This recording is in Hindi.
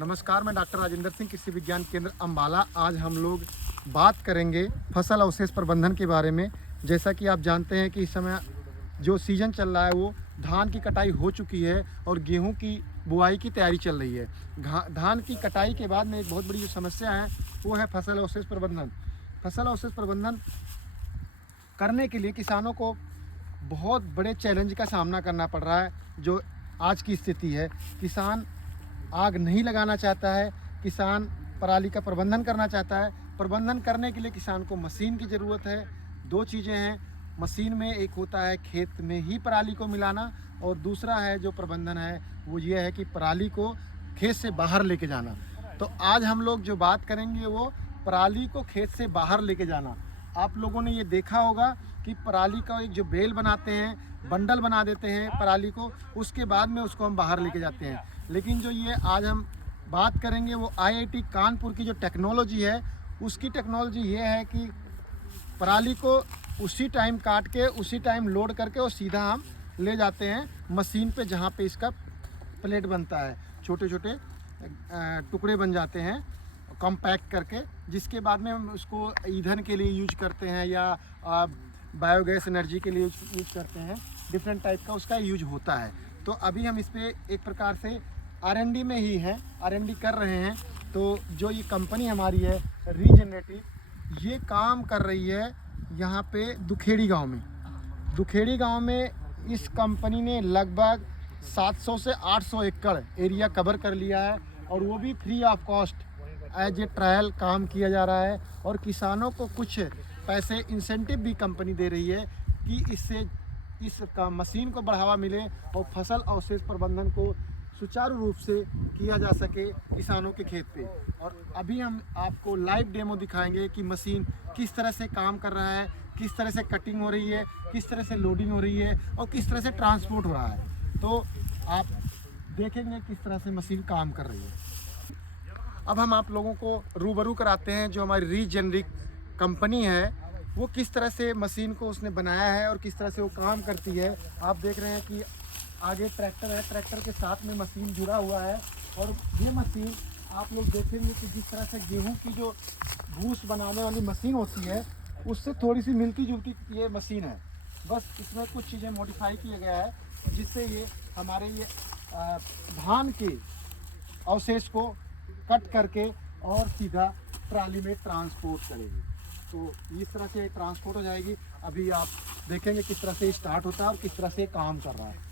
नमस्कार, मैं डॉक्टर राजेंद्र सिंह, कृषि विज्ञान केंद्र अम्बाला। आज हम लोग बात करेंगे फसल अवशेष प्रबंधन के बारे में। जैसा कि आप जानते हैं कि इस समय जो सीज़न चल रहा है वो धान की कटाई हो चुकी है और गेहूं की बुआई की तैयारी चल रही है। धान की कटाई के बाद में एक बहुत बड़ी जो समस्या है वो है फसल अवशेष प्रबंधन। फसल अवशेष प्रबंधन करने के लिए किसानों को बहुत बड़े चैलेंज का सामना करना पड़ रहा है। जो आज की स्थिति है, किसान आग नहीं लगाना चाहता है, किसान पराली का प्रबंधन करना चाहता है। प्रबंधन करने के लिए किसान को मशीन की ज़रूरत है। दो चीज़ें हैं मशीन में, एक होता है खेत में ही पराली को मिलाना और दूसरा है जो प्रबंधन है वो ये है कि पराली को खेत से बाहर लेके जाना। तो आज हम लोग जो बात करेंगे वो पराली को खेत से बाहर लेके जाना। आप लोगों ने ये देखा होगा कि पराली का एक जो बेल बनाते हैं, बंडल बना देते हैं पराली को, उसके बाद में उसको हम बाहर लेके जाते हैं। लेकिन जो ये आज हम बात करेंगे वो IIT कानपुर की जो टेक्नोलॉजी है, उसकी टेक्नोलॉजी ये है कि पराली को उसी टाइम काट के उसी टाइम लोड करके और सीधा हम ले जाते हैं मशीन पे, जहाँ पे इसका प्लेट बनता है, छोटे छोटे टुकड़े बन जाते हैं कॉम्पैक्ट करके, जिसके बाद में हम उसको ईंधन के लिए यूज करते हैं या बायोगैस एनर्जी के लिए यूज करते हैं। डिफरेंट टाइप का उसका यूज होता है। तो अभी हम इस पे एक प्रकार से R&D में ही हैं, R&D कर रहे हैं। तो जो ये कंपनी हमारी है रीजेनरेटिव, ये काम कर रही है यहाँ पे दुखेड़ी गांव में। दुखेड़ी गांव में इस कंपनी ने लगभग 700 से 800 एकड़ एरिया कवर कर लिया है और वो भी free of cost as a trial काम किया जा रहा है। और किसानों को कुछ पैसे इंसेंटिव भी कंपनी दे रही है कि इससे इस मशीन को बढ़ावा मिले और फसल अवशेष प्रबंधन को सुचारू रूप से किया जा सके किसानों के खेत पे। और अभी हम आपको लाइव डेमो दिखाएंगे कि मशीन किस तरह से काम कर रहा है, किस तरह से कटिंग हो रही है, किस तरह से लोडिंग हो रही है और किस तरह से ट्रांसपोर्ट हो रहा है। तो आप देखेंगे किस तरह से मशीन काम कर रही है। अब हम आप लोगों को रूबरू कराते हैं जो हमारी रीजेनरिक कंपनी है वो किस तरह से मशीन को उसने बनाया है और किस तरह से वो काम करती है। आप देख रहे हैं कि आगे ट्रैक्टर है, ट्रैक्टर के साथ में मशीन जुड़ा हुआ है और ये मशीन आप लोग देखेंगे कि जिस तरह से गेहूं की जो भूस बनाने वाली मशीन होती है उससे थोड़ी सी मिलती जुलती ये मशीन है। बस इसमें कुछ चीज़ें मॉडिफाई किया गया है जिससे ये हमारे ये धान के अवशेष को कट करके और सीधा ट्राली में ट्रांसपोर्ट करेगी। तो इस तरह से ट्रांसपोर्ट हो जाएगी। अभी आप देखेंगे किस तरह से स्टार्ट होता है और किस तरह से काम कर रहा है।